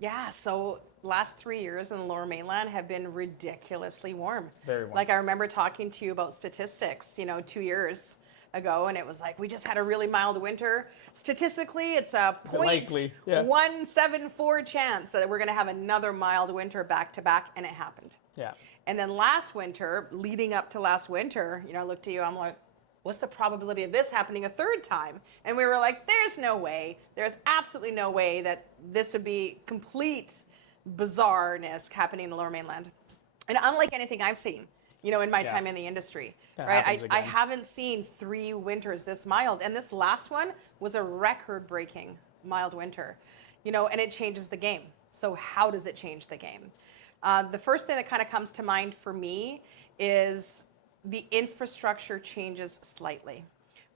Yeah, so last 3 years in the Lower Mainland have been ridiculously warm. Very warm. Like I remember talking to you about statistics, 2 years ago, and it was like we just had a really mild winter. Statistically, it's a Likely, yeah. 0.174 chance that we're going to have another mild winter back to back, and it happened. Yeah. And then last winter, leading up to last winter, I looked at you, I'm like, what's the probability of this happening a third time? And we were like, there's no way. There's absolutely no way that this would be complete bizarreness happening in the Lower Mainland. And unlike anything I've seen, in my time in the industry, That right? happens I again. haven't seen 3 winters this mild. And this last one was a record-breaking mild winter, and it changes the game. So how does it change the game? The first thing that kind of comes to mind for me is the infrastructure changes slightly,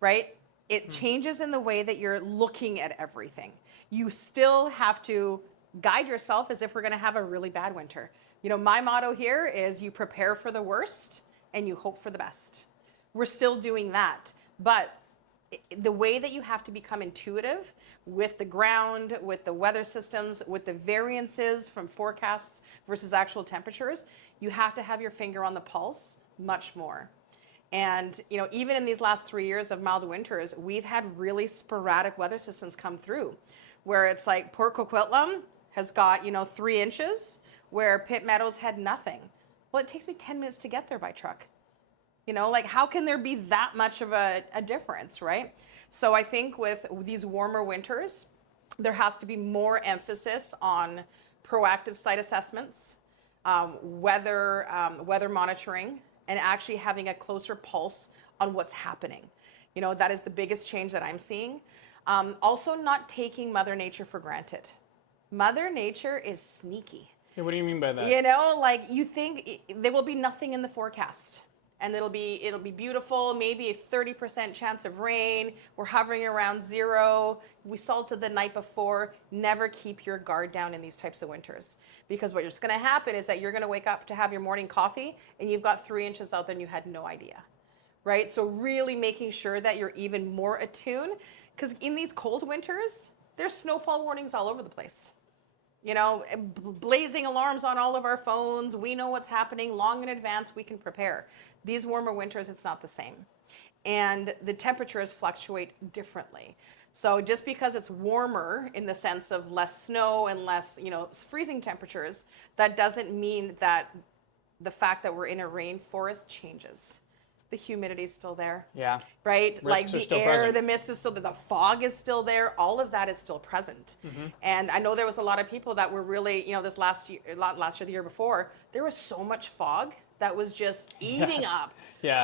right? It changes in the way that you're looking at everything. You still have to guide yourself as if we're going to have a really bad winter. My motto here is you prepare for the worst and you hope for the best. We're still doing that, but the way that you have to become intuitive with the ground, with the weather systems, with the variances from forecasts versus actual temperatures, you have to have your finger on the pulse much more. And, even in these last 3 years of mild winters, we've had really sporadic weather systems come through where it's like Port Coquitlam has got, 3 inches where Pitt Meadows had nothing. Well, it takes me 10 minutes to get there by truck. How can there be that much of a difference, right? So I think with these warmer winters, there has to be more emphasis on proactive site assessments, weather monitoring, and actually having a closer pulse on what's happening. That is the biggest change that I'm seeing. Also, not taking Mother Nature for granted. Mother Nature is sneaky. Yeah, what do you mean by that? You think there will be nothing in the forecast. And it'll be beautiful, maybe a 30% chance of rain. We're hovering around 0. We salted the night before. Never keep your guard down in these types of winters. Because what's going to happen is that you're going to wake up to have your morning coffee and you've got 3 inches out there and you had no idea. Right? So really making sure that you're even more attuned. Because in these cold winters, there's snowfall warnings all over the place. Blazing alarms on all of our phones. We know what's happening long in advance. We can prepare. These warmer winters, it's not the same. And the temperatures fluctuate differently. So just because it's warmer in the sense of less snow and less, freezing temperatures, that doesn't mean that the fact that we're in a rainforest changes. The humidity is still there. Yeah. Right? Risks like are the still air, present. the mist is still there, the fog is still there. All of that is still present. And I know there was a lot of people that were really, this last year, the year before, there was so much fog that was just eating up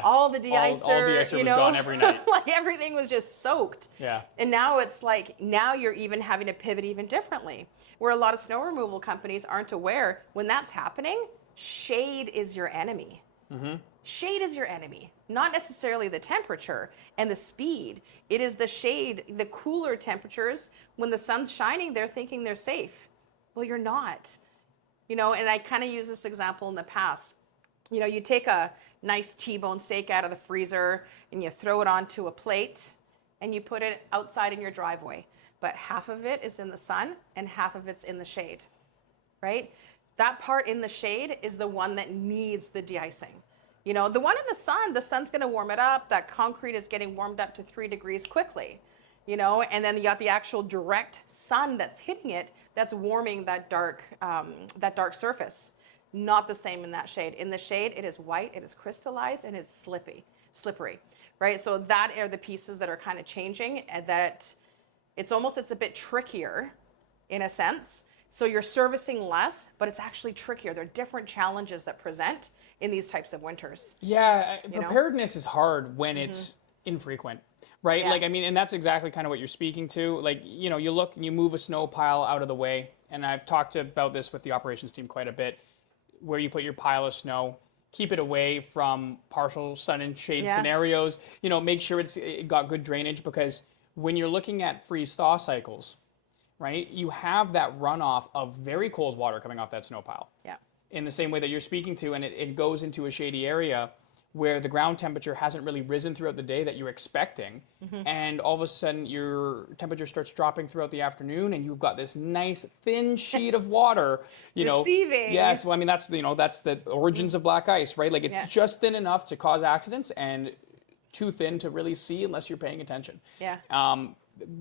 all the de-icer. All de-icer was gone every night. Like everything was just soaked. Yeah. And now it's like, now you're even having to pivot even differently. Where a lot of snow removal companies aren't aware, when that's happening, shade is your enemy. Shade is your enemy, not necessarily the temperature and the speed. It is the shade, the cooler temperatures. When the sun's shining, they're thinking they're safe. Well, you're not. And I kind of use this example in the past. You take a nice T-bone steak out of the freezer and you throw it onto a plate and you put it outside in your driveway. But half of it is in the sun and half of it's in the shade, right? That part in the shade is the one that needs the de-icing. The one in the sun's going to warm it up. That concrete is getting warmed up to 3 degrees quickly, and then you got the actual direct sun that's hitting it, that's warming that dark surface. Not the same in that shade. In the shade, it is white, it is crystallized, and it's slippery, right? So that are the pieces that are kind of changing, and that it's a bit trickier in a sense. So you're servicing less, but it's actually trickier. There are different challenges that present in these types of winters. Yeah, preparedness is hard when it's infrequent, right? Yeah. And that's exactly kind of what you're speaking to. You look and you move a snow pile out of the way, and I've talked about this with the operations team quite a bit, where you put your pile of snow, keep it away from partial sun and shade scenarios, make sure it got good drainage, because when you're looking at freeze-thaw cycles, right, you have that runoff of very cold water coming off that snow pile. Yeah. In the same way that you're speaking to, and it goes into a shady area. where the ground temperature hasn't really risen throughout the day that you're expecting, and all of a sudden your temperature starts dropping throughout the afternoon, and you've got this nice thin sheet of water, Deceiving. Yes, well, I mean that's that's the origins of black ice, right? Like it's just thin enough to cause accidents and too thin to really see unless you're paying attention. Yeah.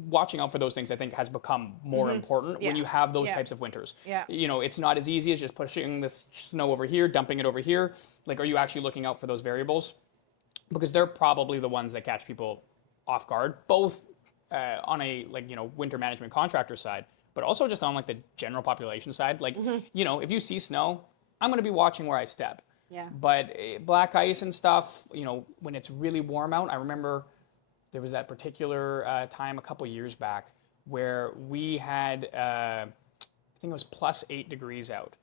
Watching out for those things, I think, has become more important when you have those types of winters. Yeah. It's not as easy as just pushing this snow over here, dumping it over here. Like, are you actually looking out for those variables? Because they're probably the ones that catch people off guard, both on a winter management contractor side, but also just on like the general population side. Like, if you see snow, I'm going to be watching where I step. Yeah. But black ice and stuff, when it's really warm out, I remember there was that particular time a couple years back where we had, I think it was +8 degrees out.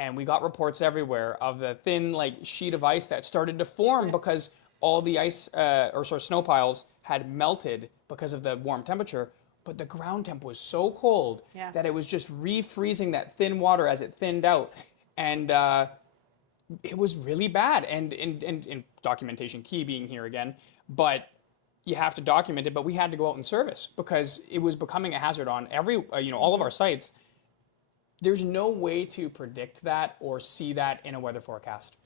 And we got reports everywhere of the thin sheet of ice that started to form because all the ice, snow piles had melted because of the warm temperature. But the ground temp was so cold that it was just refreezing that thin water as it thinned out. And it was really bad. And documentation key being here again. But you have to document it, but we had to go out and service because it was becoming a hazard on all of our sites. There's no way to predict that or see that in a weather forecast.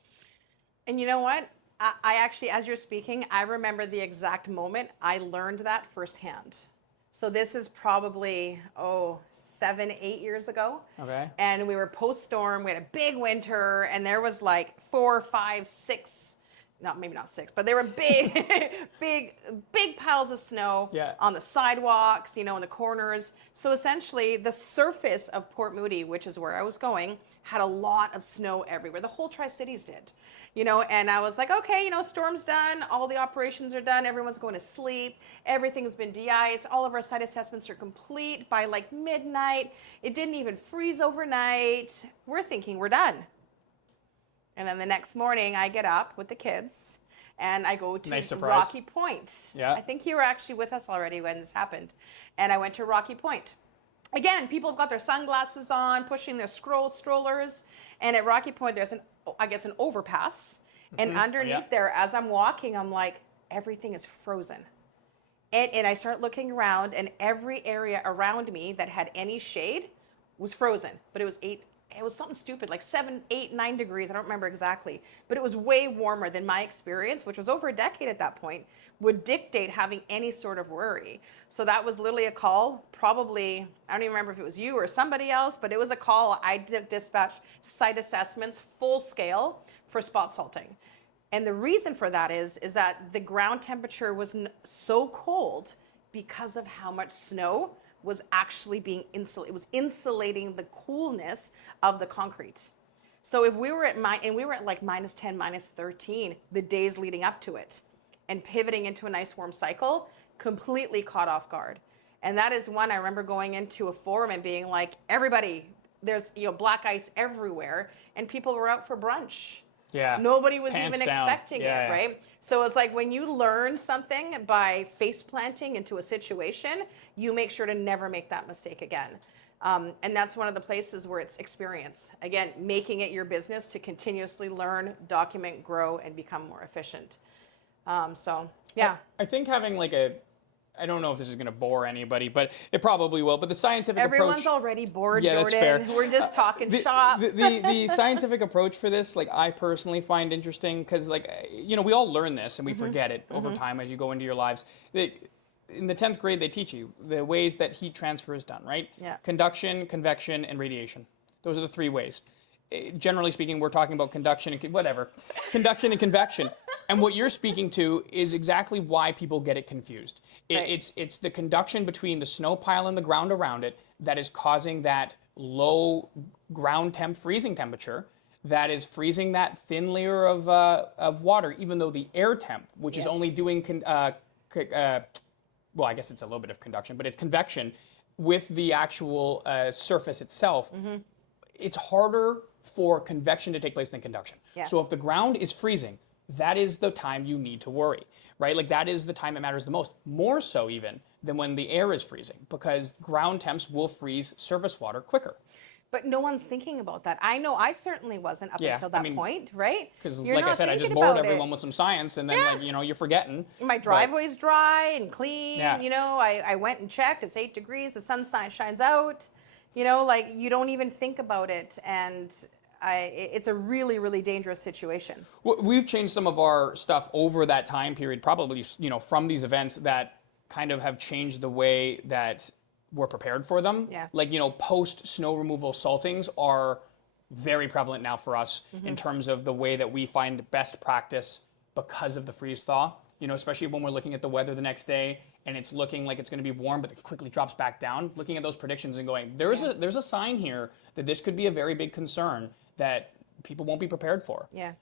And you know what? I actually, as you're speaking, I remember the exact moment I learned that firsthand. So this is probably, 7, 8 years ago. Okay. And we were post-storm, we had a big winter, and there was 4, 5, 6, maybe not 6, but they were big, big piles of snow on the sidewalks, in the corners. So essentially the surface of Port Moody, which is where I was going, had a lot of snow everywhere. The whole Tri-Cities did, and I was like, okay, storm's done. All the operations are done. Everyone's going to sleep. Everything's been de-iced. All of our site assessments are complete by midnight. It didn't even freeze overnight. We're thinking we're done. And then the next morning, I get up with the kids, and I go to Rocky Point. Yeah. I think you were actually with us already when this happened. And I went to Rocky Point. Again, people have got their sunglasses on, pushing their strollers. And at Rocky Point, there's an overpass. And underneath there, as I'm walking, I'm like, everything is frozen. And I start looking around, and every area around me that had any shade was frozen. But it was something stupid, 7, 8, 9 degrees. I don't remember exactly. But it was way warmer than my experience, which was over a decade at that point, would dictate having any sort of worry. So that was literally a call, probably, I don't even remember if it was you or somebody else, but it was a call. I dispatched site assessments full scale for spot salting. And the reason for that is that the ground temperature was so cold because of how much snow was actually being insulated. It was insulating the coolness of the concrete. So if we were at -10, -13 the days leading up to it, and pivoting into a nice warm cycle, completely caught off guard. And that is one I remember going into a forum and being like, everybody, there's black ice everywhere, and people were out for brunch. Yeah. Nobody was Pants even down. expecting it, right? So it's like when you learn something by face planting into a situation, you make sure to never make that mistake again. And that's one of the places where it's experience. Again, making it your business to continuously learn, document, grow, and become more efficient. I think having I don't know if this is going to bore anybody, but it probably will. But the scientific Everyone's approach, already bored, Yeah, Jordan. that's fair. We're just talking shop. The scientific approach for this, I personally find interesting because, we all learn this and we forget it over time as you go into your lives. In the 10th grade, they teach you the ways that heat transfer is done, right? Yeah. Conduction, convection, and radiation. Those are the 3 ways. Generally speaking, we're talking about conduction and conduction and convection. And what you're speaking to is exactly why people get it confused. It's the conduction between the snow pile and the ground around it that is causing that low ground temp freezing temperature that is freezing that thin layer of water, even though the air temp, which is only doing, I guess it's a little bit of conduction, but it's convection with the actual surface itself. It's harder for convection to take place than conduction. Yeah. So if the ground is freezing, that is the time you need to worry, right? That is the time it matters the most, more so even than when the air is freezing, because ground temps will freeze surface water quicker. But no one's thinking about that. I know I certainly wasn't up Yeah, until I that mean, point, right? Because, You're like I not said, I just thinking bored about everyone it. with some science, and then, like, you're forgetting. My driveway's dry and clean. Yeah. I went and checked. It's 8 degrees. The sun shines out. Like you don't even think about it, and it's a really, really dangerous situation. We've changed some of our stuff over that time period, probably, from these events that kind of have changed the way that we're prepared for them. Yeah. Like, post snow removal saltings are very prevalent now for us in terms of the way that we find best practice because of the freeze thaw. Especially when we're looking at the weather the next day and it's looking like it's going to be warm, but it quickly drops back down. Looking at those predictions and going, there's a sign here that this could be a very big concern that people won't be prepared for. Yeah.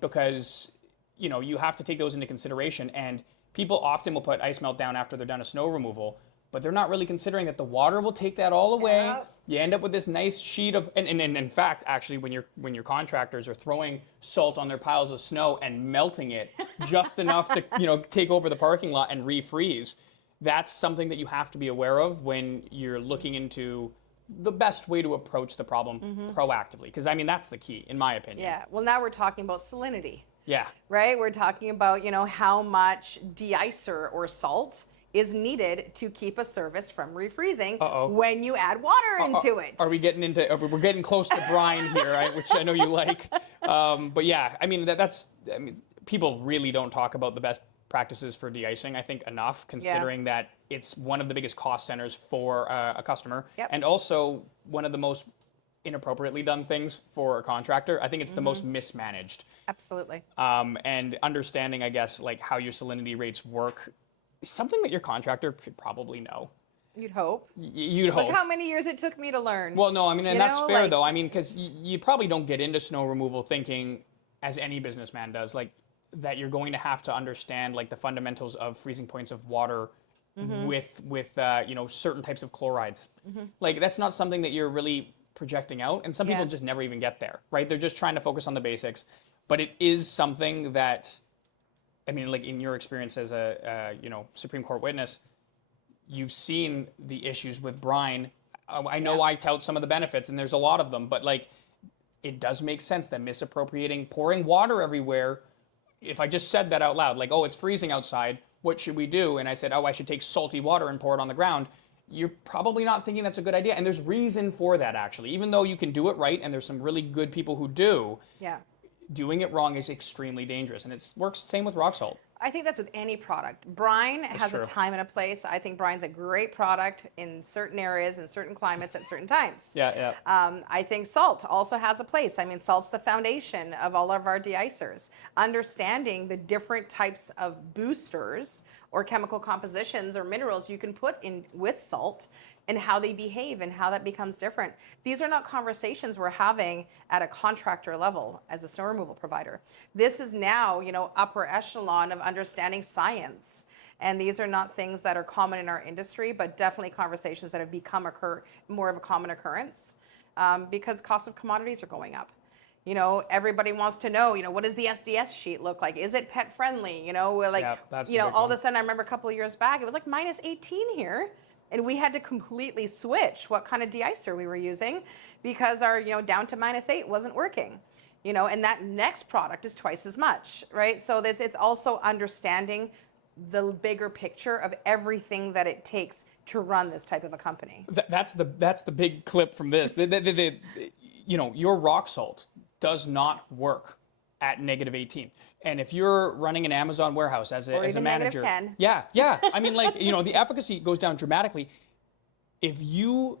Because you have to take those into consideration, and people often will put ice melt down after they're done a snow removal, but they're not really considering that the water will take that all away. Yep. You end up with this nice sheet of, and in fact, actually, when your contractors are throwing salt on their piles of snow and melting it just enough to take over the parking lot and refreeze, that's something that you have to be aware of when you're looking into the best way to approach the problem proactively. Because that's the key, in my opinion. Yeah. Well, now we're talking about salinity. Yeah. Right? We're talking about, how much de-icer or salt is needed to keep a surface from refreezing when you add water into it. Are we getting into? We're getting close to brine here, right? Which I know you like. But yeah, that's. People really don't talk about the best practices for de-icing, I think, enough, considering that it's one of the biggest cost centers for a customer, and also one of the most inappropriately done things for a contractor. I think it's the most mismanaged. Absolutely. And understanding, I guess, like how your salinity rates work is something that your contractor should probably know. You'd hope. You'd hope. Look how many years it took me to learn. Well, no, and that's fair though. Because you probably don't get into snow removal thinking, as any businessman does, like that you're going to have to understand like the fundamentals of freezing points of water with certain types of chlorides. Like that's not something that you're really projecting out, and some people just never even get there, right? They're just trying to focus on the basics, but it is something that, like in your experience as a Supreme Court witness, you've seen the issues with brine. I know I tout some of the benefits, and there's a lot of them, but like it does make sense that misappropriating, pouring water everywhere. If I just said that out loud, like, oh, it's freezing outside, what should we do? And I said, oh, I should take salty water and pour it on the ground. You're probably not thinking that's a good idea. And there's reason for that, actually. Even though you can do it right, and there's some really good people who do, doing it wrong is extremely dangerous. And it works the same with rock salt. I think that's with any product. Brine has a time and a place. I think brine's a great product in certain areas, in certain climates, at certain times. I think salt also has a place. Salt's the foundation of all of our de-icers. Understanding the different types of boosters or chemical compositions or minerals you can put in with salt and how they behave and how that becomes different. These are not conversations we're having at a contractor level as a snow removal provider. This is now, upper echelon of understanding science. And these are not things that are common in our industry, but definitely conversations that have become more of a common occurrence because cost of commodities are going up. Everybody wants to know, what does the SDS sheet look like? Is it pet friendly? All of a sudden, I remember a couple of years back, it was like minus 18 here. And we had to completely switch what kind of de-icer we were using because our, down to minus 8 wasn't working, and that next product is twice as much, right? So it's also understanding the bigger picture of everything that it takes to run this type of a company. That's the big clip from this. Your rock salt does not work at negative 18. And if you're running an Amazon warehouse as a manager, -10. yeah. The efficacy goes down dramatically. If you,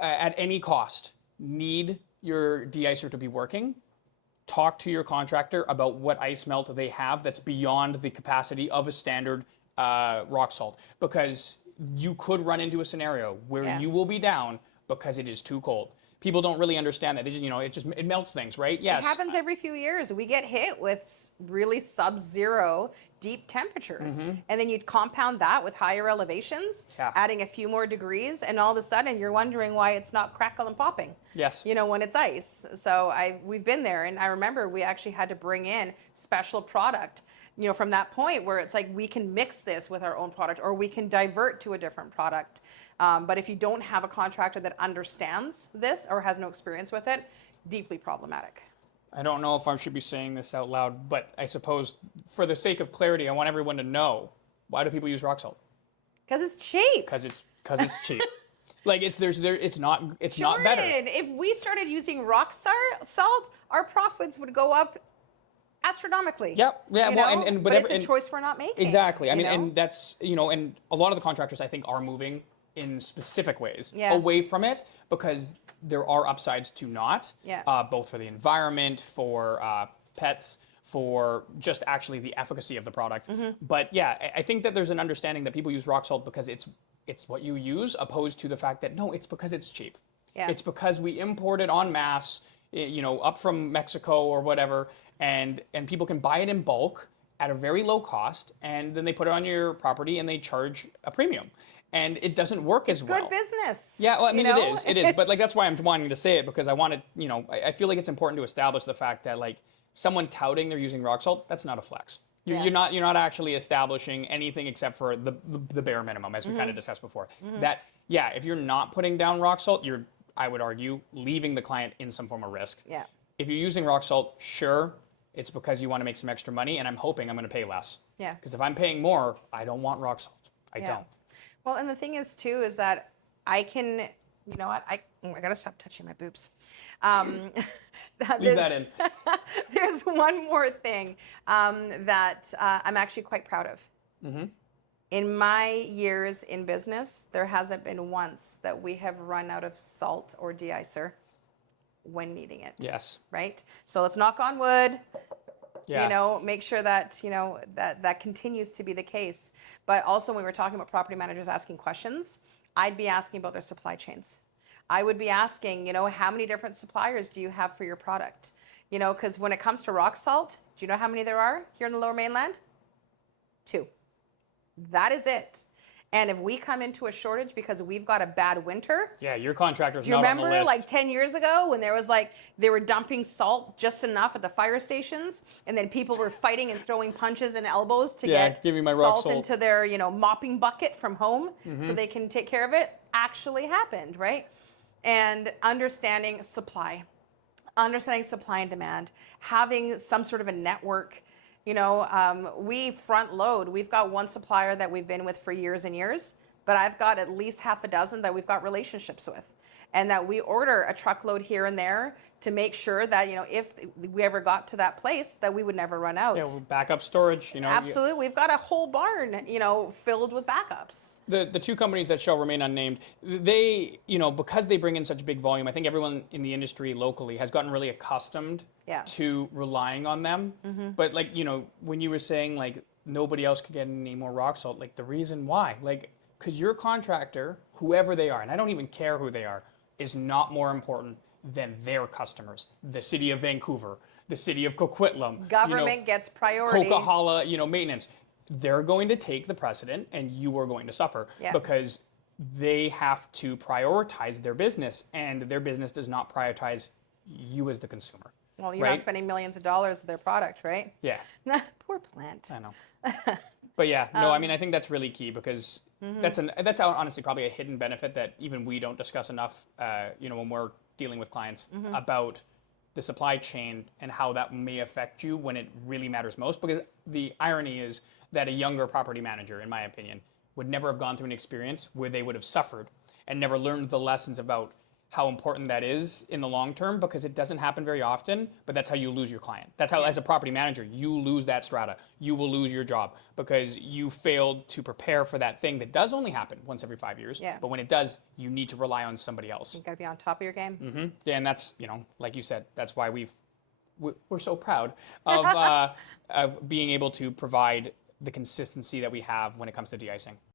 at any cost need your de-icer to be working, talk to your contractor about what ice melt they have that's beyond the capacity of a standard rock salt, because you could run into a scenario where you will be down because it is too cold. People don't really understand that. They just, it melts things, right? Yes. It happens every few years. We get hit with really sub-zero deep temperatures. And then you'd compound that with higher elevations, adding a few more degrees, and all of a sudden you're wondering why it's not crackle and popping. Yes. When it's ice. So we've been there, and I remember we actually had to bring in special product, from that point where it's like we can mix this with our own product or we can divert to a different product. But if you don't have a contractor that understands this or has no experience with it, deeply problematic. I don't know if I should be saying this out loud, but I suppose for the sake of clarity, I want everyone to know, why do people use rock salt? Because it's cheap. Because it's cheap. Like it's not better. Jordan, if we started using rock salt, our profits would go up astronomically. Yep. Yeah. You Well, know? But it's a choice we're not making. Exactly. I mean, you know? and that's, and a lot of the contractors I think are moving in specific ways Yeah. away from it because there are upsides to not. Yeah. Both for the environment, for pets, for just actually the efficacy of the product. But yeah, I think that there's an understanding that people use rock salt because it's what you use, opposed to the fact that no, it's because it's cheap. Yeah. It's because we import it en masse, up from Mexico or whatever, and people can buy it in bulk at a very low cost, and then they put it on your property and they charge a premium. And it doesn't work as well. Good business. Yeah, well, I mean, it is. But like that's why I'm wanting to say it, because I want to, I feel like it's important to establish the fact that like someone touting they're using rock salt, that's not a flex. You're not actually establishing anything except for the bare minimum, as we kind of discussed before. That, yeah, if you're not putting down rock salt, you're, I would argue, leaving the client in some form of risk. Yeah. If you're using rock salt, sure, it's because you want to make some extra money, and I'm hoping I'm going to pay less. Yeah. Because if I'm paying more, I don't want rock salt. I don't. Well, and the thing is too is that I can, you know what? I gotta stop touching my boobs. Leave that in. There's one more thing that I'm actually quite proud of. In my years in business, there hasn't been once that we have run out of salt or de-icer when needing it. Yes. Right? So let's knock on wood. Yeah. Make sure that, that continues to be the case. But also when we're talking about property managers asking questions, I'd be asking about their supply chains. I would be asking, how many different suppliers do you have for your product? Because when it comes to rock salt, do you know how many there are here in the Lower Mainland? 2. That is it. And if we come into a shortage because we've got a bad winter. Yeah, your contractor's do you not on the remember list. like 10 years ago when there was they were dumping salt just enough at the fire stations, and then people were fighting and throwing punches and elbows to get give me my rock salt salt into their, mopping bucket from home so they can take care of it, actually happened, right? And understanding supply and demand, having some sort of a network. We front load. We've got one supplier that we've been with for years and years, but I've got at least half a dozen that we've got relationships with, and that we order a truckload here and there to make sure that, if we ever got to that place, that we would never run out. Yeah, backup storage, Absolutely. We've got a whole barn, filled with backups. The 2 companies that shall remain unnamed, they, because they bring in such big volume, I think everyone in the industry locally has gotten really accustomed to relying on them. But when you were saying nobody else could get any more rock salt, the reason why, because your contractor, whoever they are, and I don't even care who they are, is not more important than their customers. The city of Vancouver, the city of Coquitlam. Government gets priority. Coquihalla, maintenance. They're going to take the precedent, and you are going to suffer because they have to prioritize their business, and their business does not prioritize you as the consumer. Well, you're not spending millions of dollars on their product, right? Yeah. Poor plant. I know. But yeah, no, I think that's really key because that's honestly probably a hidden benefit that even we don't discuss enough, when we're dealing with clients about the supply chain and how that may affect you when it really matters most. Because the irony is that a younger property manager, in my opinion, would never have gone through an experience where they would have suffered and never learned the lessons about how important that is in the long term, because it doesn't happen very often, but that's how you lose your client. That's how, as a property manager, you lose that strata. You will lose your job because you failed to prepare for that thing that does only happen once every 5 years. Yeah. But when it does, you need to rely on somebody else. You got to be on top of your game. Yeah, and that's, like you said, that's why we're so proud of being able to provide the consistency that we have when it comes to de-icing.